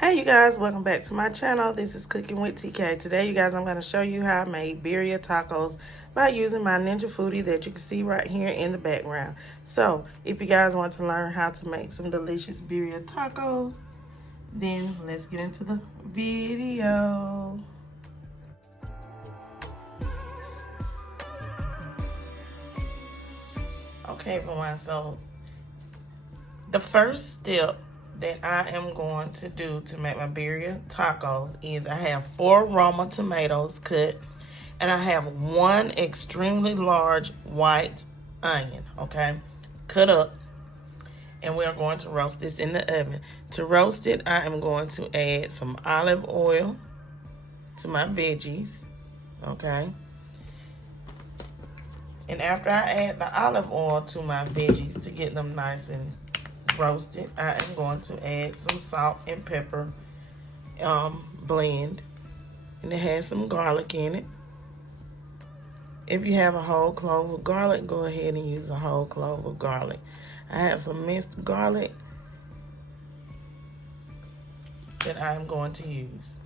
Hey you guys, welcome back to my channel. This is Cooking with TK. Today you guys, I'm going to show you how I made birria tacos by using my Ninja Foodie that you can see right here in the background. So if you guys want to learn how to make some delicious birria tacos, then let's get into the video. Okay everyone, so the first step that I am going to do to make my birria tacos is I have 4 Roma tomatoes cut, and I have 1 extremely large white onion, okay, cut up, and we're going to roast this in the oven. To roast it, I am going to add some olive oil to my veggies, okay, and after I add the olive oil to my veggies to get them nice and roasted, I am going to add some salt and pepper blend, and it has some garlic in it. If you have a whole clove of garlic, go ahead and use a whole clove of garlic. I have some minced garlic that I am going to use.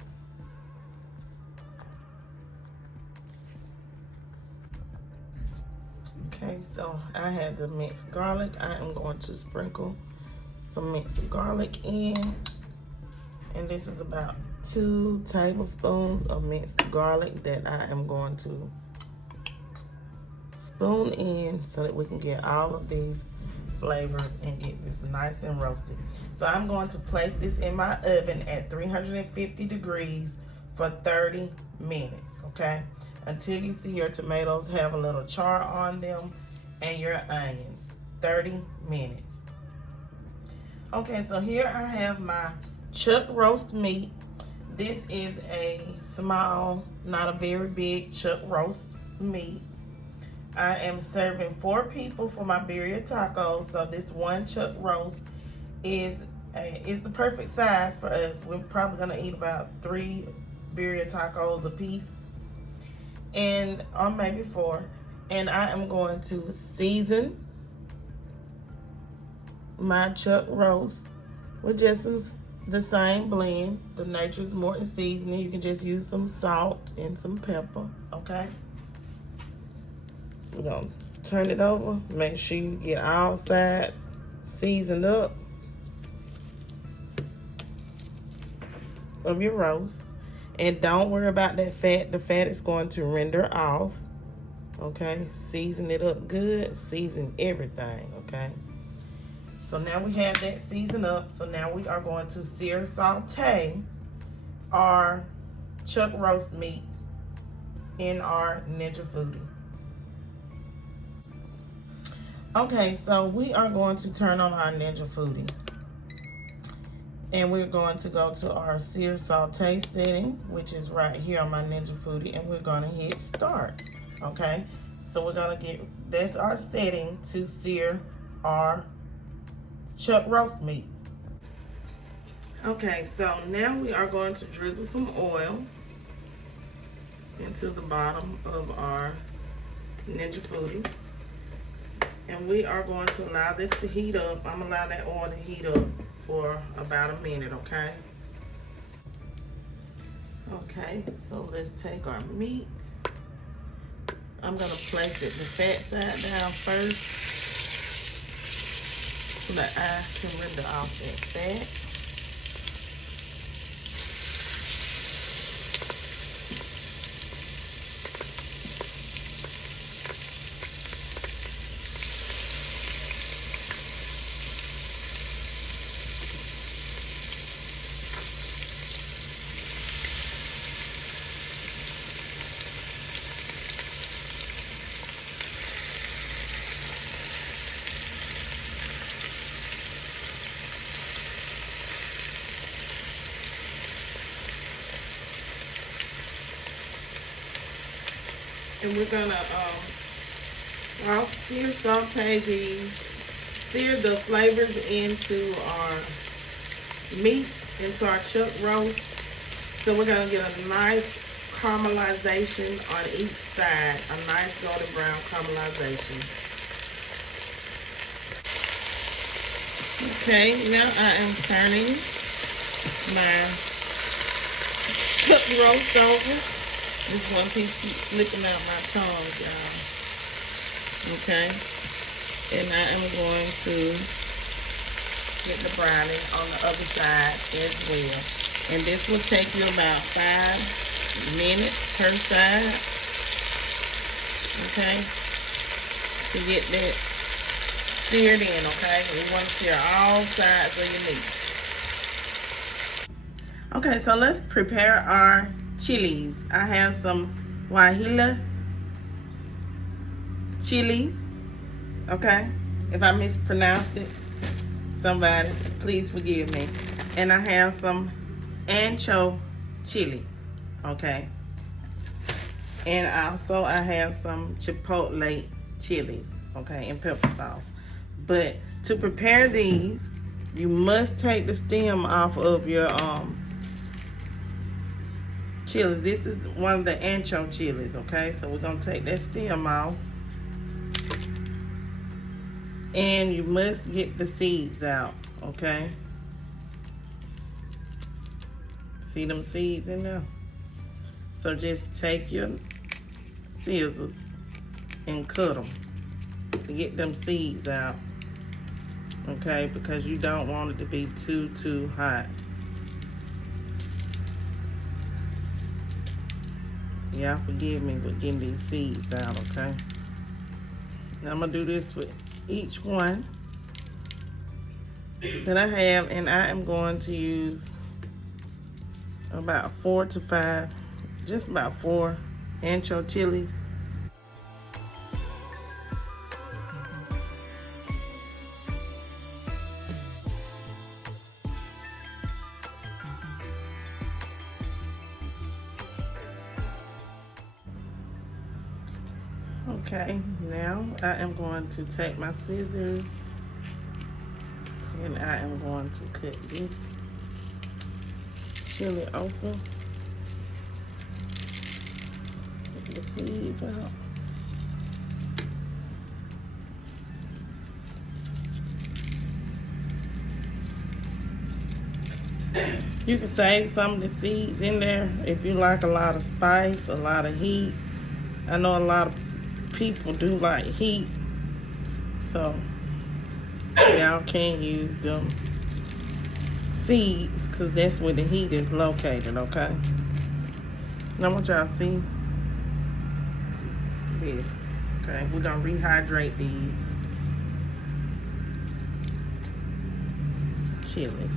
Okay, so I have the minced garlic. I am going to sprinkle some minced garlic in, and this is about 2 tablespoons of minced garlic that I am going to spoon in so that we can get all of these flavors and get this nice and roasted. So I'm going to place this in my oven at 350 degrees for 30 minutes, okay? Until you see your tomatoes have a little char on them and your onions. 30 minutes. Okay, so here I have my chuck roast meat. This is a small, not a very big chuck roast meat. I am serving 4 people for my birria tacos, so this 1 chuck roast is the perfect size for us. We're probably gonna eat about 3 birria tacos a piece, or maybe 4. And I am going to season my chuck roast with just the same blend, the Nature's Morton seasoning. You can just use some salt and some pepper, okay? We're gonna turn it over, make sure you get all sides seasoned up of your roast. And don't worry about that fat. The fat is going to render off, okay? Season it up good, season everything, okay? So now we have that seasoned up. So now we are going to sear saute our chuck roast meat in our Ninja Foodie. Okay, so we are going to turn on our Ninja Foodie, and we're going to go to our sear saute setting, which is right here on my Ninja Foodie, and we're going to hit start. Okay, so we're going to that's our setting to sear our chuck roast meat. Okay, so now we are going to drizzle some oil into the bottom of our Ninja Foodie. And we are going to allow this to heat up. I'm going to allow that oil to heat up for about a minute, okay? Okay, so let's take our meat. I'm going to place it the fat side down first so that I can render off that fat. And we're gonna I'll sear saute sear the flavors into our meat, into our chuck roast. So we're gonna get a nice caramelization on each side, a nice golden brown caramelization. Okay, now I am turning my chuck roast over. This one piece keeps slipping out my tongue, y'all. Okay. And I am going to get the brownie on the other side as well. And this will take you about 5 minutes per side. Okay. To get that seared in, okay? We want to sear all sides of your meat. Okay, so let's prepare our chilies. I have some Rehydrate Chilies. Okay, if I mispronounced it, somebody please forgive me. And I have some ancho chili. Okay, and also I have some Chipotle chilies. Okay, and pepper sauce. But to prepare these, you must take the stem off of your chilies. This is one of the ancho chilies. Okay, so we're gonna take that stem off. And you must get the seeds out, okay? See them seeds in there? So just take your scissors and cut them to get them seeds out, okay? Because you don't want it to be too hot. Y'all forgive me with getting these seeds out, okay? Now I'm gonna do this with each one that I have, and I am going to use about 4 to 5, just about 4 ancho chilies. Okay, now I am going to take my scissors and I am going to cut this chili open. Get the seeds out. You can save some of the seeds in there if you like a lot of spice, a lot of heat. I know a lot of people do like heat, so y'all can use them seeds because that's where the heat is located, okay? Now I want y'all to see this, okay? We're gonna rehydrate these chilies.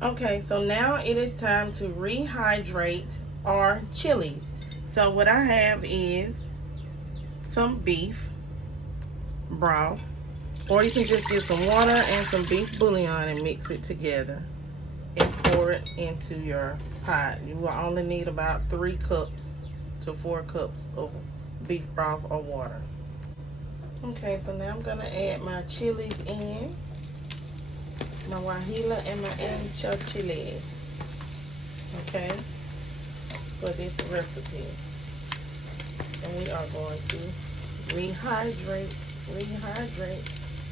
Okay, so now it is time to rehydrate our chilies. So what I have is some beef broth, or you can just get some water and some beef bouillon and mix it together and pour it into your pot. You will only need about 3 cups to 4 cups of beef broth or water. Okay, so now I'm gonna add my chilies in. My Rehydrate and my ancho chili, okay, for this recipe. And we are going to rehydrate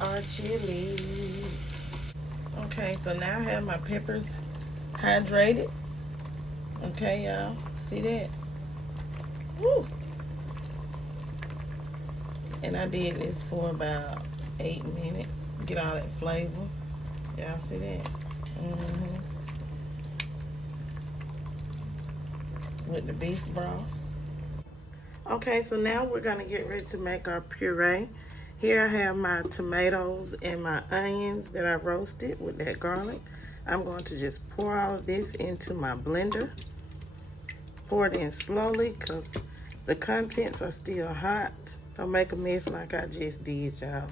our chilies. Okay, so now I have my peppers hydrated. Okay, y'all, see that? Woo! And I did this for about 8 minutes. Get all that flavor. Y'all see that? With the beef broth. Okay, so now we're gonna get ready to make our puree. Here I have my tomatoes and my onions that I roasted with that garlic. I'm going to just pour all of this into my blender. Pour it in slowly because the contents are still hot. Don't make a mess like I just did, y'all.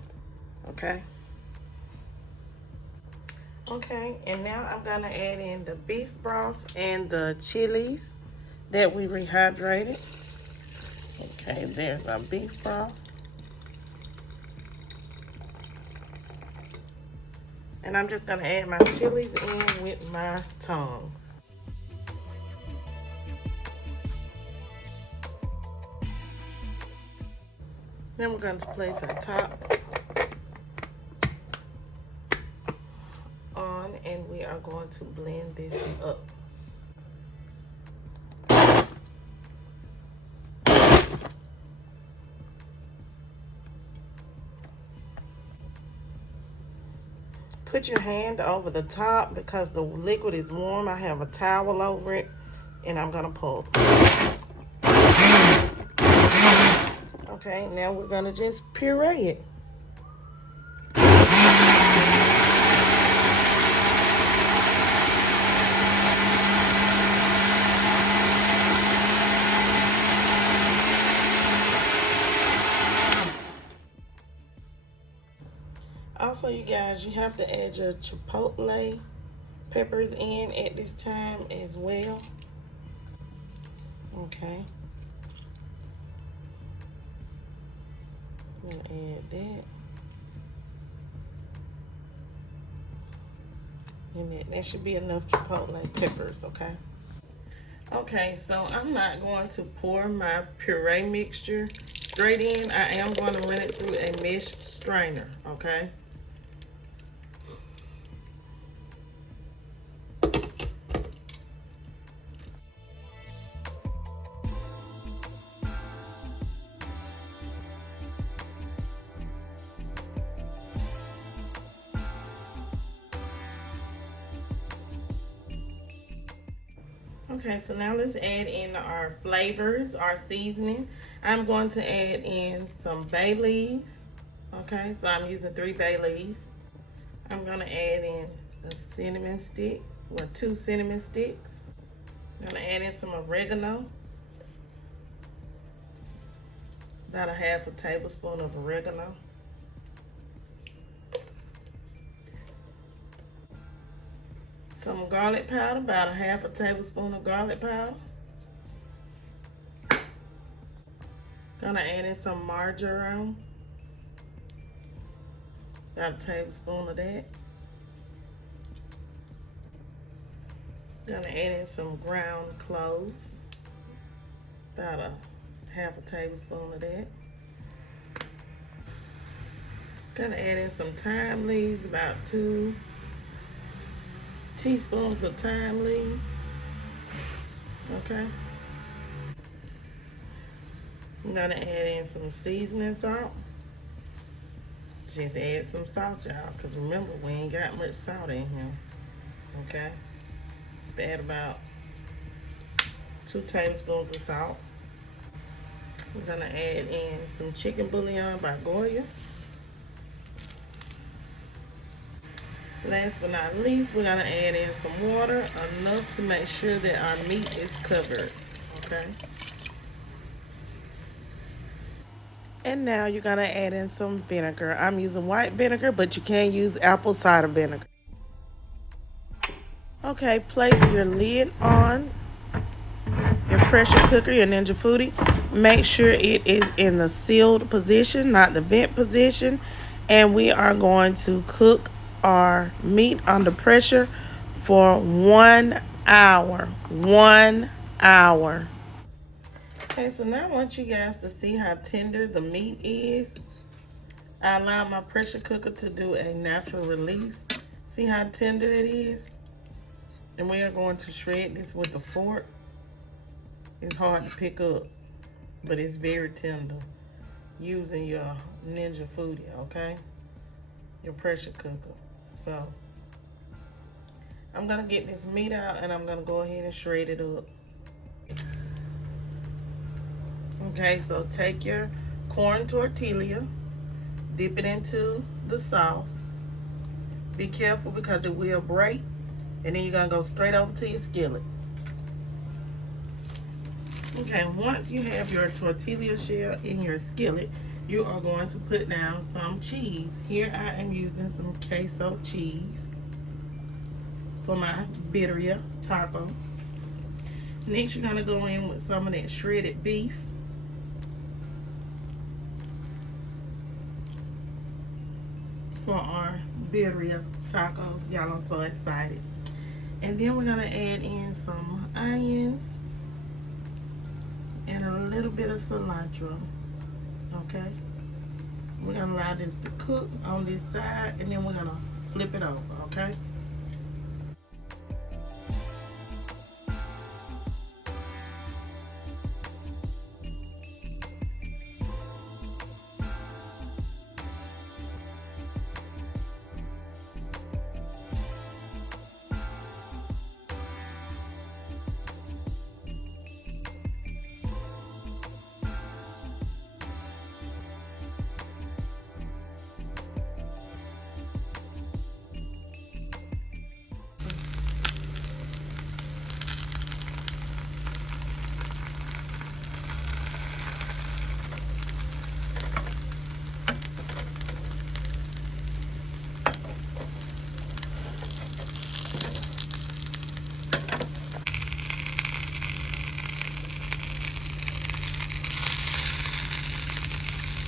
Okay? Okay, and now I'm gonna add in the beef broth and the chilies that we rehydrated. Okay, there's our beef broth. And I'm just gonna add my chilies in with my tongs. Then we're going to place our top on, and we are going to blend this up. Put your hand over the top because the liquid is warm. I have a towel over it, and I'm gonna pulse. Okay, now we're gonna just puree it. Also, you guys, you have to add your chipotle peppers in at this time as well. Okay. I'm gonna add that. And that should be enough chipotle peppers, okay? Okay, so I'm not going to pour my puree mixture straight in. I am going to run it through a mesh strainer, okay? Okay, so now let's add in our flavors, our seasoning. I'm going to add in some bay leaves. Okay, so I'm using 3 bay leaves. I'm going to add in a cinnamon stick, or 2 cinnamon sticks. I'm going to add in some oregano. About a 1/2 tablespoon of oregano. Some garlic powder, about a 1/2 tablespoon of garlic powder. Gonna add in some marjoram, about a tablespoon of that. Gonna add in some ground cloves, about a 1/2 tablespoon of that. Gonna add in some thyme leaves, about 2 teaspoons of thyme leaves. Okay. I'm gonna add in some seasoning salt. Just add some salt, y'all, because remember, we ain't got much salt in here. Okay. Add about 2 tablespoons of salt. We're gonna add in some chicken bouillon by Goya. Last but not least, we're gonna add in some water, enough to make sure that our meat is covered, okay? And now you're gonna add in some vinegar. I'm using white vinegar, but you can use apple cider vinegar. Okay, place your lid on your pressure cooker, your Ninja Foodie. Make sure it is in the sealed position, not the vent position. And we are going to cook our meat under pressure for 1 hour. 1 hour. Okay, so now I want you guys to see how tender the meat is. I allowed my pressure cooker to do a natural release. See how tender it is? And we are going to shred this with a fork. It's hard to pick up, but it's very tender using your Ninja Foodie, okay? Your pressure cooker. So I'm gonna get this meat out and I'm gonna go ahead and shred it up. Okay, so take your corn tortilla, dip it into the sauce. Be careful because it will break. And then you're gonna go straight over to your skillet. Okay, once you have your tortilla shell in your skillet, you are going to put down some cheese. Here I am using some queso cheese for my birria taco. Next, you're gonna go in with some of that shredded beef. For our birria tacos. Y'all, I'm so excited. And then we're gonna add in some onions and a little bit of cilantro. Okay. We're gonna allow this to cook on this side, and then we're gonna flip it over, okay?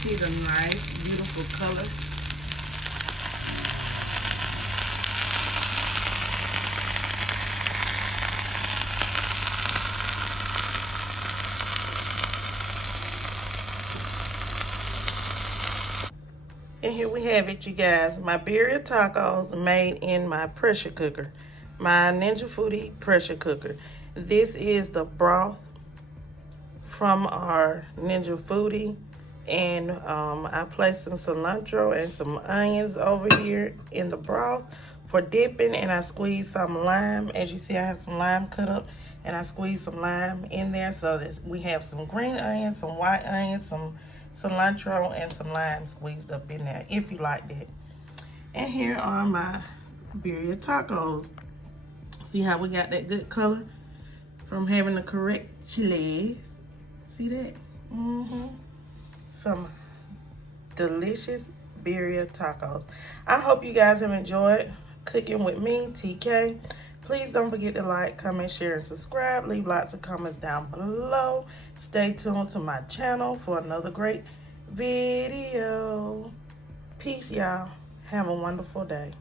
See the nice, beautiful color. And here we have it, you guys. My birria tacos made in my pressure cooker. My Ninja Foodie pressure cooker. This is the broth from our Ninja Foodie. And I placed some cilantro and some onions over here in the broth for dipping. And I squeezed some lime. As you see, I have some lime cut up. And I squeezed some lime in there so that we have some green onions, some white onions, some cilantro, and some lime squeezed up in there, if you like that. And here are my birria tacos. See how we got that good color from having the correct chilies? See that? Some delicious birria tacos. I hope you guys have enjoyed cooking with me, TK. Please don't forget to like, comment, share, and subscribe. Leave lots of comments down below. Stay tuned to my channel for another great video. Peace, y'all. Have a wonderful day.